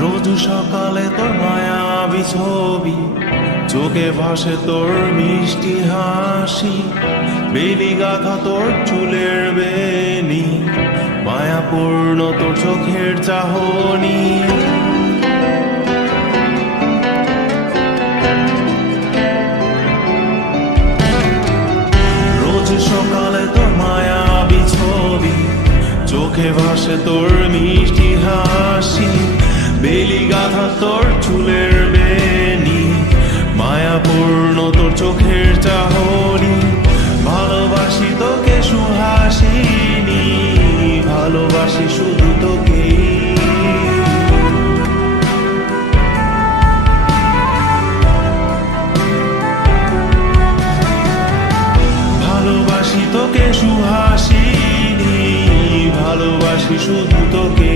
রোজ সকালে তোর মায়াবী ছবি, চোখে ভাসে তোর মিষ্টি হাসি, বেলি গাথা তোর চুলের বেনি, মায়াপূর্ণ তোর চোখের চাহনি। রোজ সকালে তোর মায়াবী ছবি, চোখে ভাসে তোর মিষ্টি হাসি, বেলি গাথা তোর চুলের বেনি, মায়াপূর্ণ তোর চোখের চাহনি। ভালোবাসি তোকে সুহাসিনী, ভালোবাসি শুধু তোকে। ভালোবাসি তোকে সুহাসিনী, ভালোবাসি শুধু তোকে।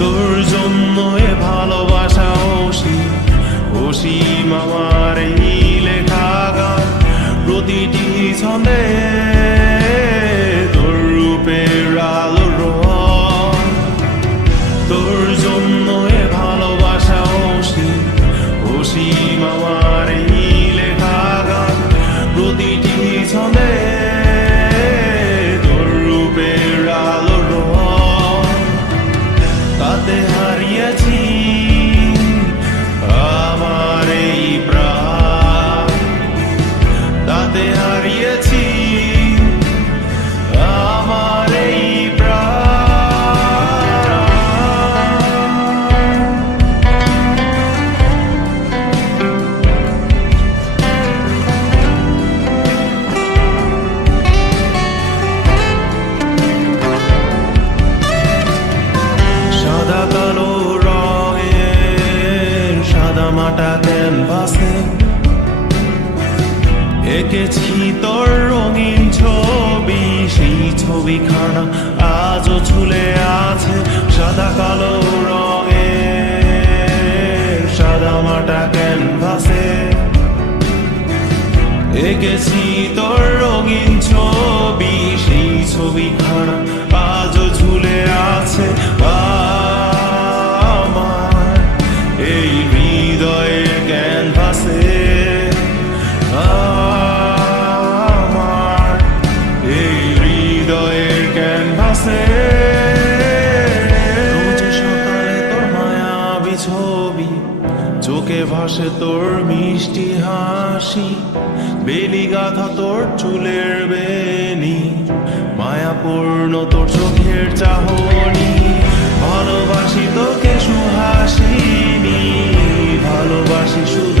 তোর জন্য এ ভালোবাসা অসীম আমার এই লেখা গান, প্রতিটি ছন্দে তোর রূপের আলো রং। তোর জন্য এ ভালোবাসা অসীম আমার এই লেখা গান, প্রতিটি ছন্দে তোর রূপের আলো রং। তাতে হারিয়েছি আমার এই প্রাণ, তাতে হারিয়েছি আমার এই কালো রঙের সাদা মাটা ক্যানভাসে এঁকেছি তোর রঙিন ছবি, সেই ছবিখানা আজও ঝুলে আছে। সাদা কালো রঙের সাদা মাটা ক্যানভাসে এঁকেছি তোর রঙিন ছবি, সেই ছবিখানা আজও ঝুলে আছে আমার এই হৃদয়ের ক্যানভাসে। আমার এই হৃদয়ের ক্যানভাসে রোজ সকালে তোর মায়াবী ছবি, চোখে ভাসে তোর মিষ্টি হাসি, বেলি গাথা তোর চুলের বেনি, মায়াপূর্ণ তোর চোখের চাহনি। ভালোবাসি তোকে সুহাসিনী, ভালোবাসি শুধু